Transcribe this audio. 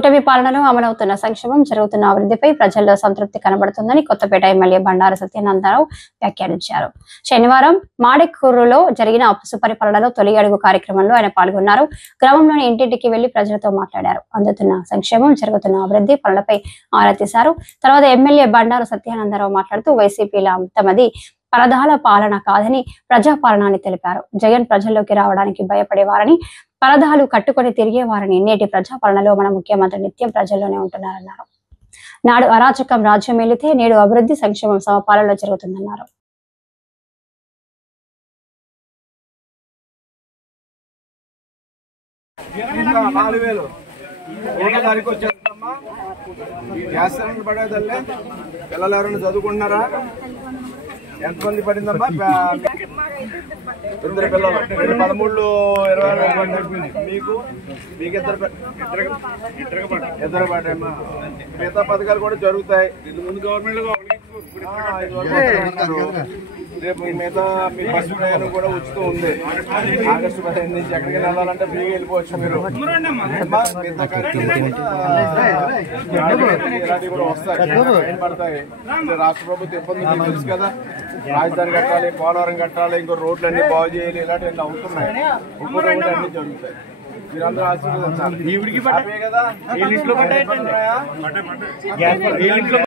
కూటమి పాలనలో అమలవుతున్న సంక్షేమం జరుగుతున్న అభివృద్ధిపై ప్రజల్లో సంతృప్తి కనబడుతుందని కొత్తపేట ఎమ్మెల్యే బండారు సత్యానందరావు వ్యాఖ్యానించారు. శనివారం మాడెక్కూరులో జరిగిన సుపరిపాలనలో తొలి అడుగు కార్యక్రమంలో ఆయన పాల్గొన్నారు. గ్రామంలోని ఇంటింటికి వెళ్లి ప్రజలతో మాట్లాడారు. అందుతున్న సంక్షేమం, జరుగుతున్న అభివృద్ధి పనులపై ఆరా తీశారు. తర్వాత ఎమ్మెల్యే బండారు సత్యానందరావు మాట్లాడుతూ వైసీపీల తమది పరదాల పాలన కాదని ప్రజాపాలన అని తెలిపారు. జగన్ ప్రజల్లోకి రావడానికి భయపడేవారని, పరదాలు కట్టుకొని తిరిగేవారని, నేటి ప్రజాపాలనలో మన ముఖ్యమంత్రి నిత్యం ప్రజల్లోనే ఉంటున్నారన్నారు. నాడు అరాచకం రాజ్యం వెళితే నేడు అభివృద్ధి సంక్షేమం సమపాలనలో జరుగుతుందన్నారు. పిల్లలు ఎవరైనా చదువుకుంటున్నారా? ఎంతమంది పడిందమ్మా? ఇద్దరు పిల్లలు 13, 20 మీకు ఇద్దరు పడ్డాయమ్మా. మిగతా పథకాలు కూడా జరుగుతాయి. ముందు గవర్నమెంట్ రేపు మిగతా మీ బస్సు ప్రయాణం కూడా ఉచితం ఉంది. ఆగస్టు 15 నుంచి ఎక్కడికి వెళ్ళాలంటే ఫ్రీగా వెళ్ళిపోవచ్చు. మీరు మిగతా ఇలాంటివి కూడా వస్తాయి, పడతాయి. రాష్ట్ర ప్రభుత్వం ఇబ్బందులు తెలుసు కదా. రాజధాని కట్టాలి, పోలవరం కట్టాలి, ఇంకో రోడ్లు అన్ని బాగు చేయాలి, ఇలాంటివన్నీ అవుతున్నాయి. ఇప్పుడు రోడ్లు అన్ని జరుగుతాయి. మీరందరూ ఆశీర్వదించాలి కదా.